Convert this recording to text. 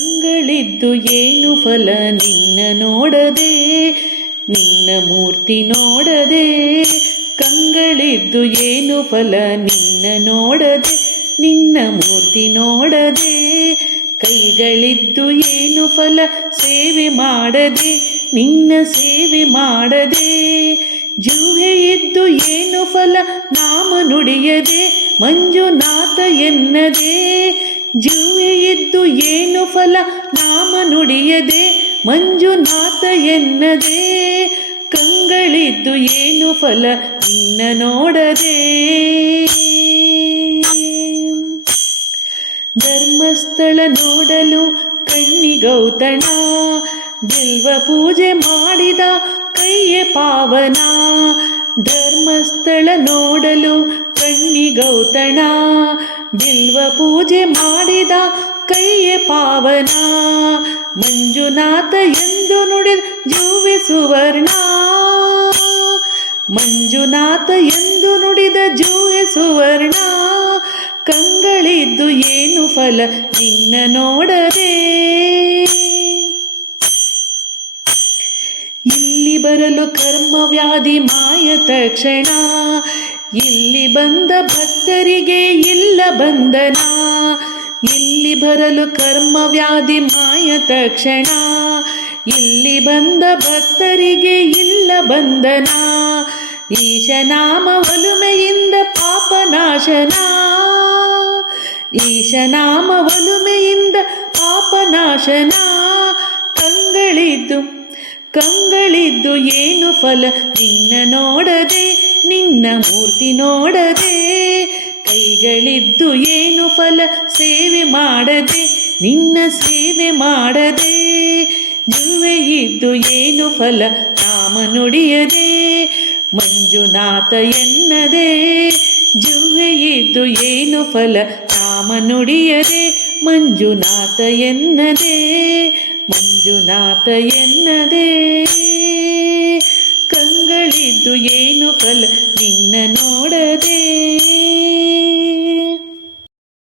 ಕಂಗಳಿದ್ದು ಏನು ಫಲ ನಿನ್ನ ನೋಡದೆ, ನಿನ್ನ ಮೂರ್ತಿ ನೋಡದೆ. ಕಂಗಳಿದ್ದು ಏನು ಫಲ ನಿನ್ನ ನೋಡದೆ, ನಿನ್ನ ಮೂರ್ತಿ ನೋಡದೆ. ಕೈಗಳಿದ್ದು ಏನು ಫಲ ಸೇವೆ ಮಾಡದೆ, ನಿನ್ನ ಸೇವೆ ಮಾಡದೆ. ಜುಹೆ ಇದ್ದು ಏನು ಫಲ ನಾಮ ನುಡಿಯದೆ, ಮಂಜುನಾಥ ಎನ್ನದೆ. ಜುಹೆ ಇದ್ದು ಏನು ಫಲ ನಾಮ ನುಡಿಯದೆ, ಮಂಜುನಾಥ ಎನ್ನದೆ. ಕಂಗಳಿದ್ದು ಏನು ಫಲ ನಿನ್ನ ನೋಡದೆ. ಧರ್ಮಸ್ಥಳ ನೋಡಲು ಕಣ್ಣಿಗೌತಣ, ಬಿಲ್ವ ಪೂಜೆ ಮಾಡಿದ ಕೈಯೇ ಪಾವನ. ಧರ್ಮಸ್ಥಳ ನೋಡಲು ಕಣ್ಣಿಗೌತಣ, ಬಿಲ್ವ ಪೂಜೆ ಮಾಡಿದ ಕೈಯೇ ಪಾವನ. ಮಂಜುನಾಥ ಎಂದು ನುಡಿದ ಜುವೆ ಸುವರ್ಣ, ಮಂಜುನಾಥ ಎಂದು ನುಡಿದ ಜುವೆ ಸುವರ್ಣ. ಕಂಗಳಿದ್ದು ಏನು ಫಲ ನಿನ್ನ ನೋಡದೆ. ಇಲ್ಲಿ ಬರಲು ಕರ್ಮವ್ಯಾಧಿ ಮಾಯ ತಕ್ಷಣ, ಇಲ್ಲಿ ಬಂದ ಭಕ್ತರಿಗೆ ಇಲ್ಲ ಬಂಧನ. ಇಲ್ಲಿ ಬರಲು ಕರ್ಮವ್ಯಾಧಿ ಮಾಯ ತಕ್ಷಣ, ಇಲ್ಲಿ ಬಂದ ಭಕ್ತರಿಗೆ ಇಲ್ಲ ಬಂಧನ. ಈಶನಾಮ ಒಲುಮೆಯಿಂದ ಪಾಪನಾಶನ, ಈಶನಾಮ ಒಲುಮೆಯಿಂದ ಪಾಪನಾಶನ. ಕಂಗಳಿದ್ದು ಏನು ಫಲ ನಿನ್ನ ನೋಡದೆ, ನಿನ್ನ ಮೂರ್ತಿ ನೋಡದೆ. ಕೈಗಳಿದ್ದು ಏನು ಫಲ ಸೇವೆ ಮಾಡದೆ, ನಿನ್ನ ಸೇವೆ ಮಾಡದೆ. ಜುವೆ ಇದ್ದು ಏನು ಫಲ ನಾಮ ನುಡಿಯದೆ, ಮಂಜುನಾಥ ಎನ್ನದೆ. ಜುವೆ ಇದ್ದು ಏನು ಫಲ ನಾಮ ನುಡಿಯದೆ, ಮಂಜುನಾಥ ಎನ್ನದೆ, ಮಂಜುನಾಥ ಎನ್ನದೆ. ಕಂಗಳಿದ್ದು ಏನು ಫಲ